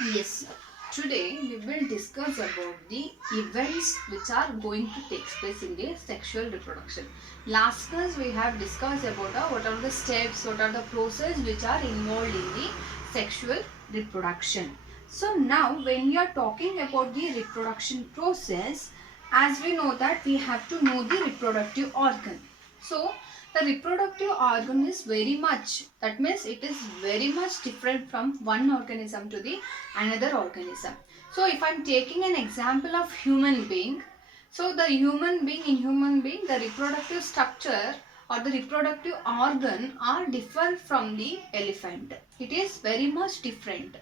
Yes, today we will discuss about the events which are going to take place in the sexual reproduction. Last class we have discussed about what are the steps, what are the process which are involved in the sexual reproduction. So now when we are talking about the reproduction process, as we know that we have to know the reproductive organ. So the reproductive organ is very much, that means it is very much different from one organism to the another organism. So if I'm taking an example of human being, so the human being, in human being, the reproductive structure or the reproductive organ are different from the elephant. It is very much different.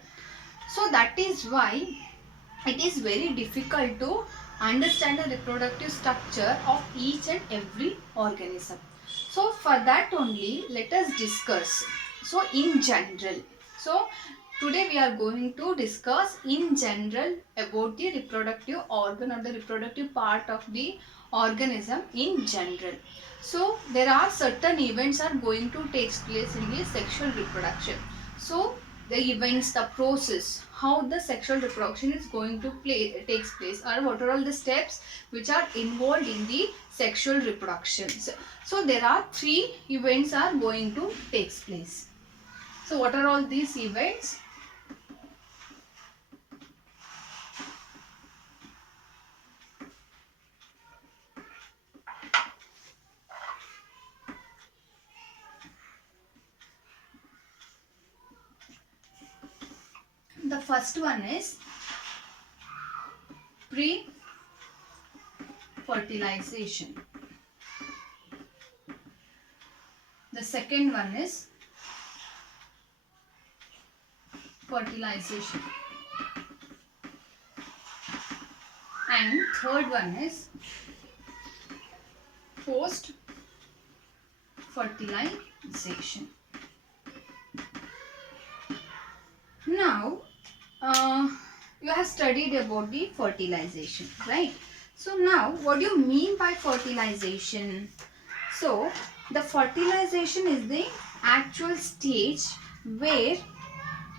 So that is why it is very difficult to understand the reproductive structure of each and every organism. So for that only let us discuss. So in general, so today we are going to discuss in general about the reproductive organ or the reproductive part of the organism in general. So there are certain events are going to take place in the sexual reproduction. So the events, the process, how the sexual reproduction is going to takes place, or what are all the steps which are involved in the sexual reproductions. So there are three events are going to take place. So what are all these events? The first one is pre-fertilization. The second one is fertilization. And third one is post fertilization. Now you have studied about the fertilization, right? So now what do you mean by fertilization? So the fertilization is the actual stage where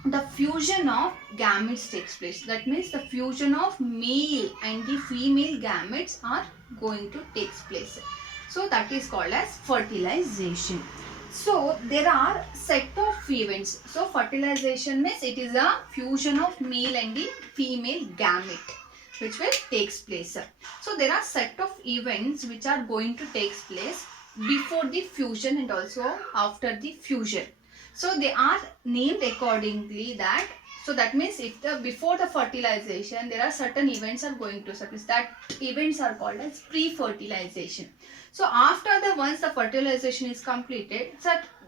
the fusion of gametes takes place. That means the fusion of male and the female gametes are going to take place. So that is called as fertilization. So there are set of events. So fertilization means it is a fusion of male and the female gamete which will takes place. So there are set of events which are going to take place before the fusion and also after the fusion. So they are named accordingly that. So that means if the before the fertilization there are certain events are going to surface, that events are called as pre-fertilization. So after the once the fertilization is completed,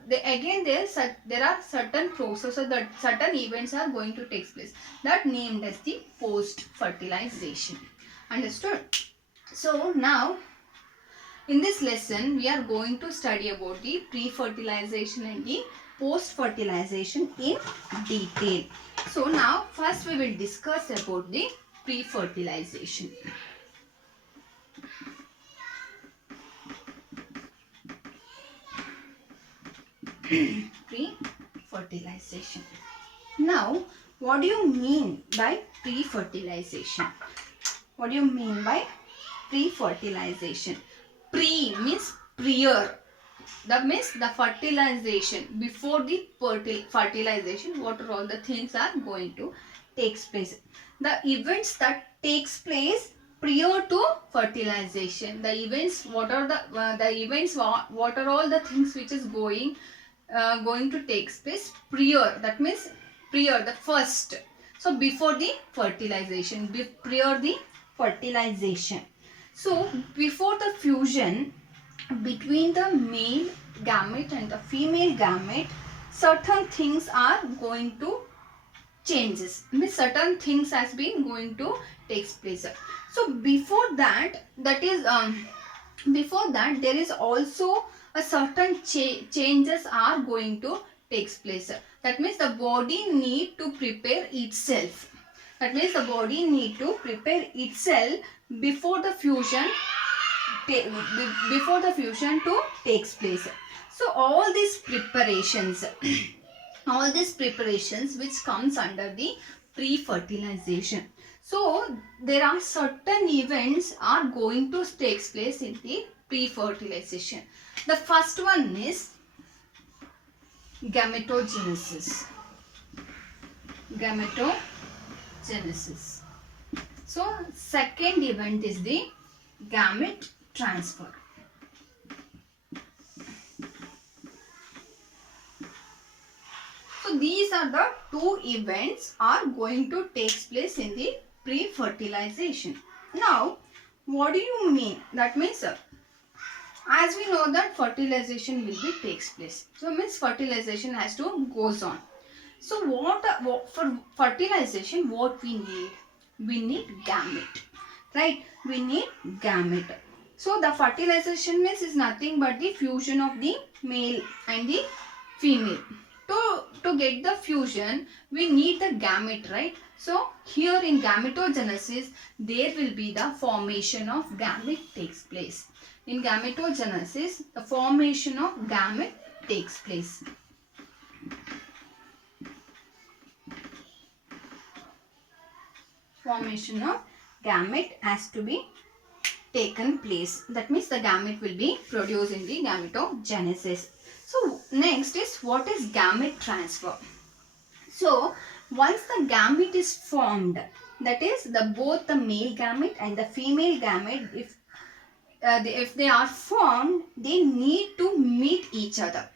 there are certain processes that certain events are going to take place, that named as the post-fertilization. Understood? So now in this lesson we are going to study about the pre-fertilization and the post-fertilization in detail. So now first we will discuss about the pre-fertilization. Pre-fertilization. Now what do you mean by pre-fertilization? What do you mean by pre-fertilization? Pre means prior. That means the fertilization. Before the fertilization, what are all the things are going to take place? The events that takes place prior to fertilization. The events, what are the events? What are all the things which is going to take place prior? That means prior, the first. So before the fertilization, prior the fertilization. So before the fusion between the male gamete and the female gamete, certain things are going to changes. Means certain things has been going to takes place. So before that, before that there is also a certain changes are going to takes place. That means the body need to prepare itself. That means the body need to prepare itself before the fusion to takes place. So all these preparations all these preparations which comes under the pre-fertilization. So there are certain events are going to take place in the pre-fertilization. The first one is gametogenesis. Gametogenesis. So second event is the gamete transfer. So these are the two events are going to take place in the pre-fertilization. Now, what do you mean? That means, as we know that fertilization will be takes place. So means fertilization has to goes on. So what for fertilization what we need? We need gamete, right? We need gamete. So the fertilization means is nothing but the fusion of the male and the female. To get the fusion, we need the gamete, right? So here in gametogenesis, there will be the formation of gamete takes place. In gametogenesis, the formation of gamete takes place. Formation of gamete has to be taken place. That means the gamete will be produced in the gametogenesis. So next is what is gamete transfer. So once the gamete is formed, that is both the male gamete and the female gamete, if they are formed, they need to meet each other.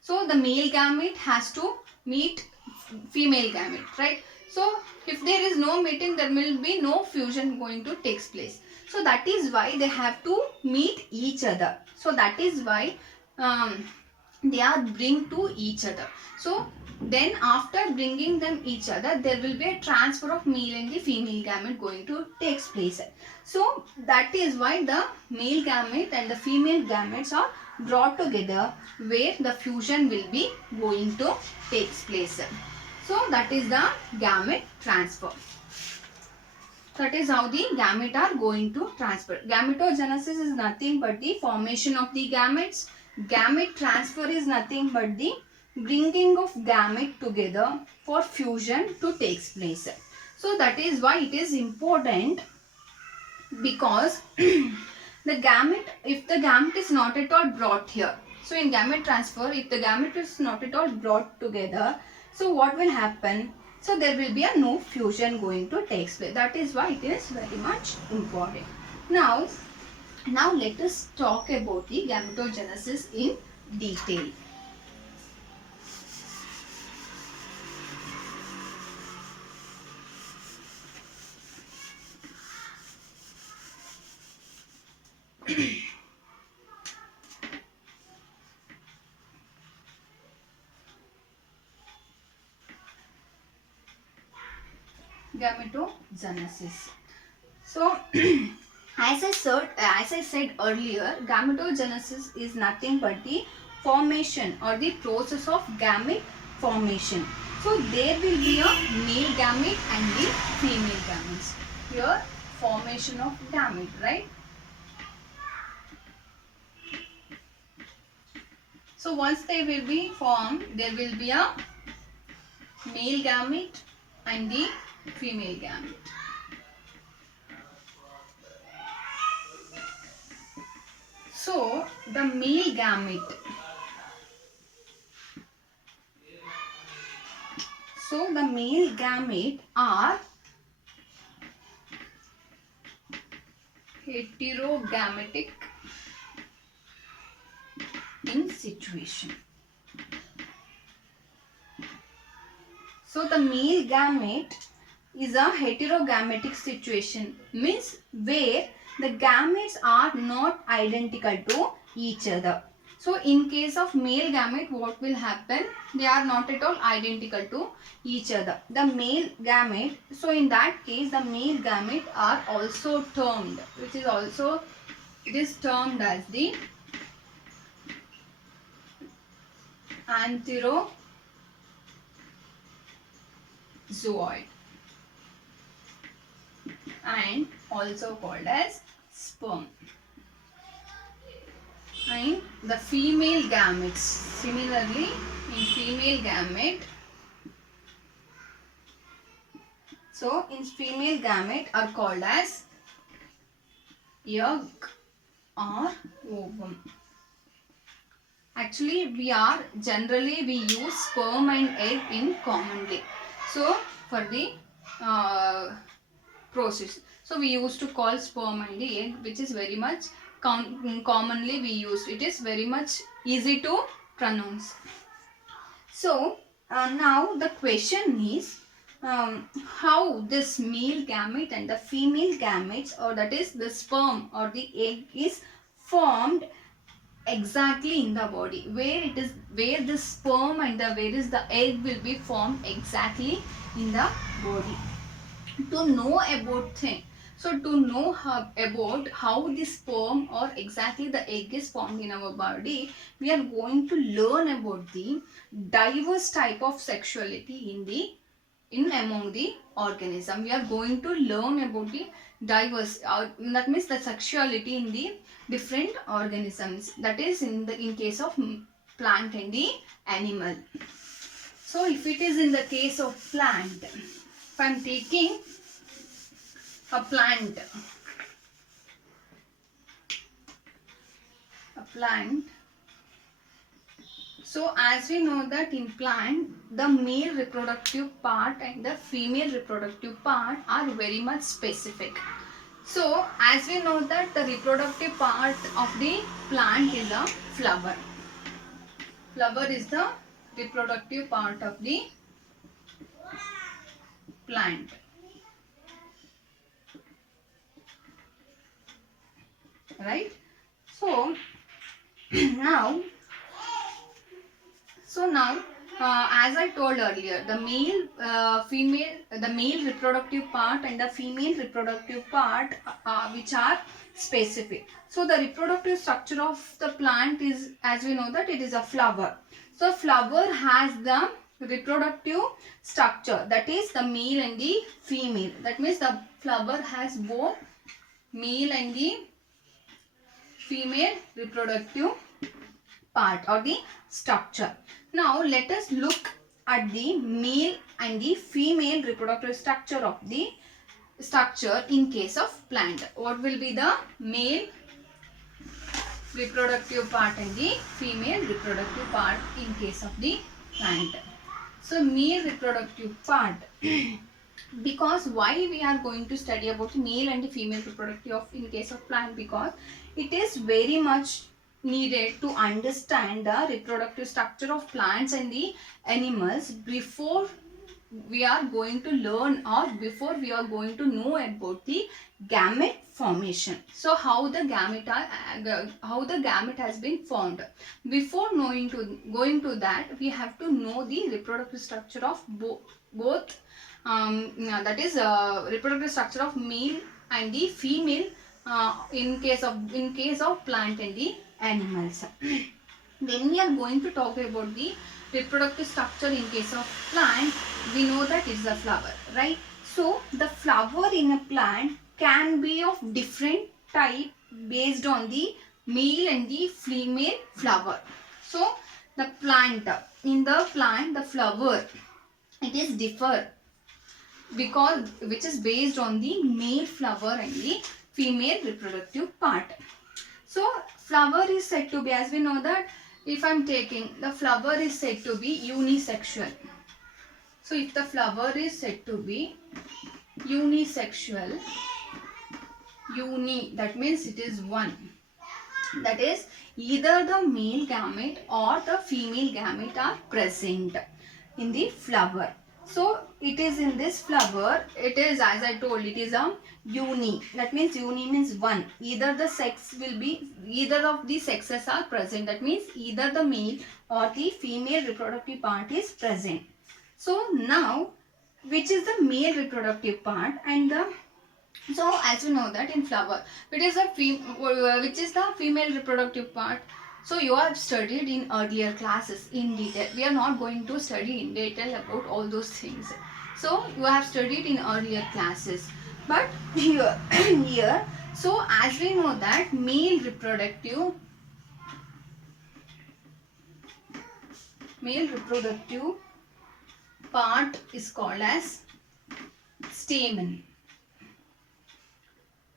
So the male gamete has to meet female gamete, right? So if there is no meeting, there will be no fusion going to take place. So that is why they have to meet each other. So that is why they are bring to each other. So then after bringing them each other, there will be a transfer of male and the female gamete going to takes place. So that is why the male gamete and the female gametes are brought together, where the fusion will be going to takes place. So that is the gamete transfer. That is how the gamete are going to transfer. Gametogenesis is nothing but the formation of the gametes. Gamete transfer is nothing but the bringing of gamete together for fusion to takes place. So that is why it is important, because the gamete, if the gamete is not at all brought here, so in gamete transfer, if the gamete is not at all brought together, so what will happen? So there will be a no fusion going to take place. That is why it is very much important. Now let us talk about the gametogenesis in detail. Gametogenesis. So as I said earlier, gametogenesis is nothing but the formation or the process of gamete formation. So there will be a male gamete and the female gametes. Here formation of gamete, right? So once they will be formed, there will be a male gamete and the female gamete. So the male gamete. So the male gamete are heterogametic in situation. So the male gamete is a heterogametic situation, means where the gametes are not identical to each other. So in case of male gamete, what will happen? They are not at all identical to each other. The male gamete, so in that case the male gamete are also termed, which is also, it is termed as the antherozoid and also called as sperm. And the female gametes, similarly in female gamete, So in female gamete are called as egg or ovum. Actually, we use sperm and egg in commonly. So for the process, so we used to call sperm and the egg, which is very much commonly we use. It is very much easy to pronounce. So now the question is, how this male gamete and the female gametes, or that is the sperm or the egg, is formed exactly in the body, where the sperm and where is the egg will be formed exactly in the body. To know about thing, so to know about how the sperm or exactly the egg is formed in our body, we are going to learn about the diverse type of sexuality in among the organism. We are going to learn about the diverse, that means the sexuality in the different organisms, that is in case of plant and the animal. So if it is in the case of plant, if I am taking a plant, so as we know that in plant, the male reproductive part and the female reproductive part are very much specific. So as we know that the reproductive part of the plant is a flower. Flower is the reproductive part of the plant. Right? So now, as I told earlier, the male reproductive part and the female reproductive part, which are specific. So the reproductive structure of the plant is, as we know that it is a flower. So flower has the reproductive structure, that is the male and the female. That means the flower has both male and the female reproductive part or the structure. Now let us look at the male and the female reproductive structure of the structure in case of plant. What will be the male reproductive part and the female reproductive part in case of the plant? So male reproductive part because why we are going to study about male and the female reproductive of in case of plant, because it is very much needed to understand the reproductive structure of plants and the animals before we are going to learn or before we are going to know about the gamete formation. So how the gamete has been formed. Before going to that, we have to know the reproductive structure of both that is reproductive structure of male and the female in case of plant and the animals. When we are going to talk about the reproductive structure in case of plant, we know that it is a flower, right? So the flower in a plant can be of different type based on the male and the female flower. So the plant, in the plant, the flower, it is differ because which is based on the male flower and the female reproductive part. So flower is said to be, as we know that if I am taking the flower is said to be unisexual. So if the flower is said to be unisexual, that means it is one. That is either the male gamete or the female gamete are present in the flower. So it is in this flower, it is, as I told, it is a uni. That means uni means one. Either of the sexes are present. That means either the male or the female reproductive part is present. So now, which is the male reproductive part and the, so as we know that in flower, it is which is the female reproductive part. So you have studied in earlier classes in detail. We are not going to study in detail about all those things. So you have studied in earlier classes. But here, so as we know that male reproductive part is called as stamen.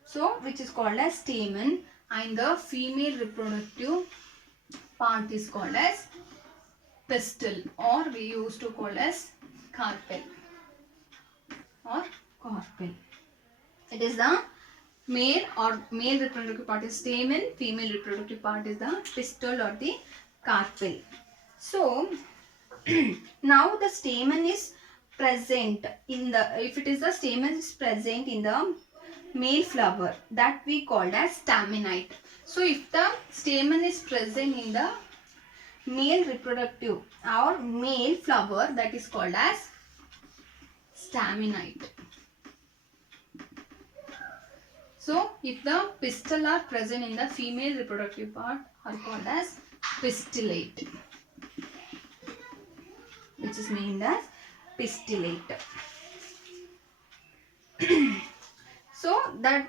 So which is called as stamen, and the female reproductive part is called as pistil, or we used to call as carpel or carpel. It is the male reproductive part is stamen, female reproductive part is the pistil or the carpel. So now the stamen is present in the, if it is the stamen is present in the male flower, that we called as staminate. So if the stamen is present in the male reproductive or male flower, that is called as staminate. So if the pistil are present in the female reproductive part, are called as pistillate, which is named as pistillate. So that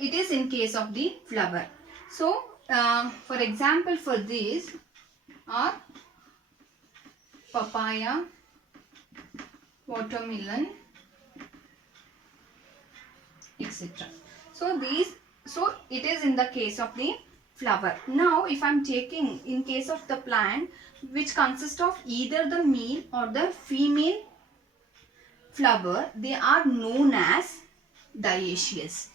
it is in case of the flower. So for example for this are papaya, watermelon, etc. So it is in the case of the flower. Now if I am taking in case of the plant which consists of either the male or the female flower, they are known as dioecious.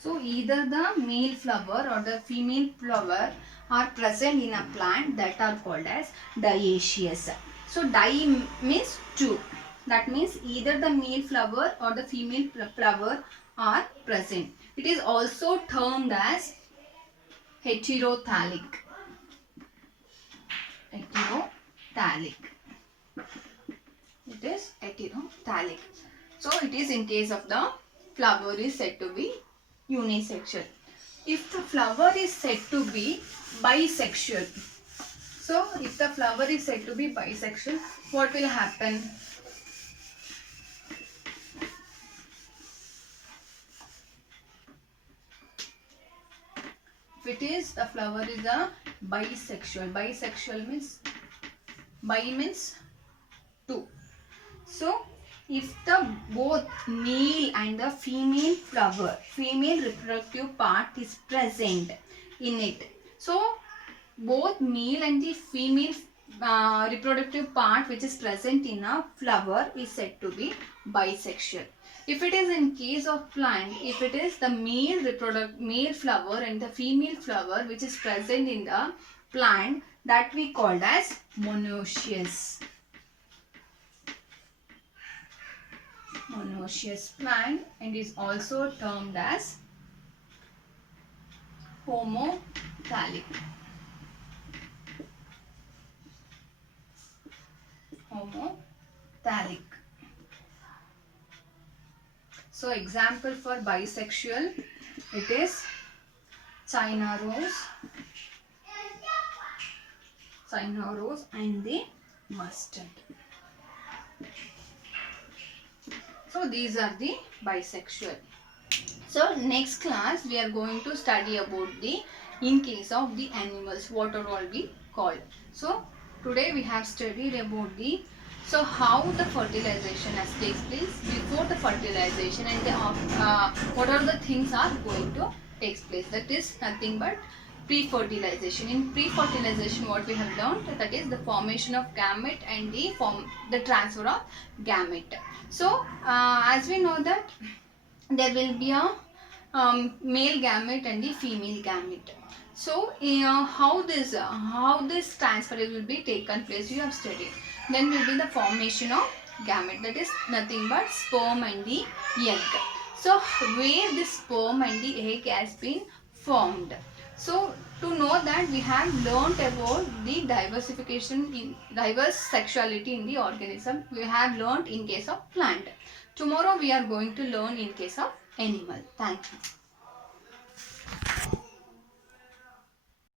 So either the male flower or the female flower are present in a plant, that are called as dioecious. So di means two. That means either the male flower or the female flower are present. It is also termed as heterothallic. Heterothallic. It is heterothallic. So it is in case of the flower is said to be unisexual. If the flower is said to be bisexual, so if the flower is said to be bisexual, what will happen? If it is the flower is a bisexual means bi means two. So if the both male and the female flower, female reproductive part is present in it, so both male and the female reproductive part which is present in a flower is said to be bisexual. If it is in case of plant, if it is the male flower and the female flower which is present in the plant, that we called as monoecious. Monoecious plant, and is also termed as homothallic. Homothallic. So example for bisexual, it is China rose and the mustard. So these are the bisexual. So next class we are going to study about the in case of the animals, what are all we called. So today we have studied about the how the fertilization has takes place before the fertilization, and the, what are the things are going to take place. That is nothing but pre-fertilization. In pre-fertilization, what we have learned, that is the formation of gamete and the transfer of gamete. So as we know that there will be a male gamete and the female gamete. So how this transfer will be taken place, you have studied. Then will be the formation of gamete, that is nothing but sperm and the egg. So where the sperm and the egg has been formed. So to know that, we have learnt about the diversification in diverse sexuality in the organism. We have learnt in case of plant. Tomorrow we are going to learn in case of animal. Thank you.